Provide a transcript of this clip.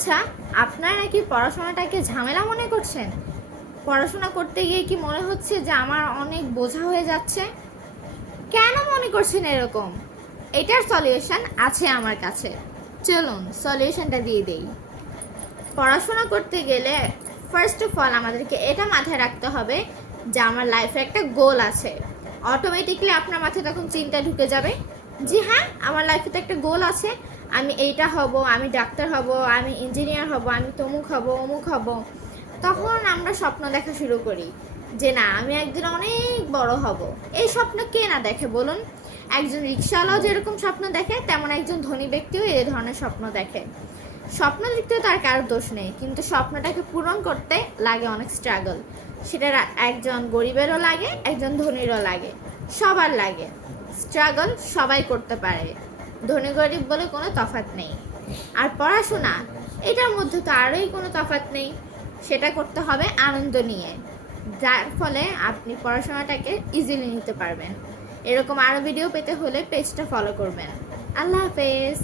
আচ্ছা, আপনারা কি পড়াশোনাটাকে ঝামেলা মনে করছেন? পড়াশোনা করতে গিয়ে কি মনে হচ্ছে যে আমার অনেক বোঝা হয়ে যাচ্ছে? কেন মনে করছেন এরকম? এটার সলিউশন আছে আমার কাছে। চলুন সলিউশনটা দিয়ে দেই। পড়াশোনা করতে গেলে ফার্স্ট অফ অল আমাদেরকে এটা মাথায় রাখতে হবে যে আমার লাইফে একটা গোল আছে। অটোমেটিকলি আপনার মাথায় তখন চিন্তা ঢুকে যাবে যে হ্যাঁ, আমার লাইফে তো একটা গোল আছে, আমি এইটা হব, আমি ডাক্তার হব, আমি ইঞ্জিনিয়ার হব, আমি তমুক হব, অমুক হব। তখন আমরা স্বপ্ন দেখা শুরু করি যে না, আমি একদিন অনেক বড় হব। এই স্বপ্ন কে না দেখে বলুন? একজন রিক্সাওয়ালাও যেরকম স্বপ্ন দেখে, তেমন একজন ধনী ব্যক্তিও এই ধরনের স্বপ্ন দেখে। স্বপ্ন দেখতেও তার কারোর দোষ নেই, কিন্তু স্বপ্নটাকে পূরণ করতে লাগে অনেক স্ট্রাগল। সেটা একজন গরিবেরও লাগে, একজন ধনীরও লাগে, সবার লাগে। স্ট্রাগল সবাই করতে পারে, ধনী গরিব বলে কোনো তফাৎ নেই। আর পড়াশোনা, এটার মধ্যে তো আরোই কোনো তফাৎ নেই। সেটা করতে হবে আনন্দ নিয়ে, যার ফলে আপনি পড়াশোনাটাকে ইজিলি নিতে পারবেন। এরকম আরও ভিডিও পেতে হলে পেজটা ফলো করবেন। আল্লাহ হাফেজ।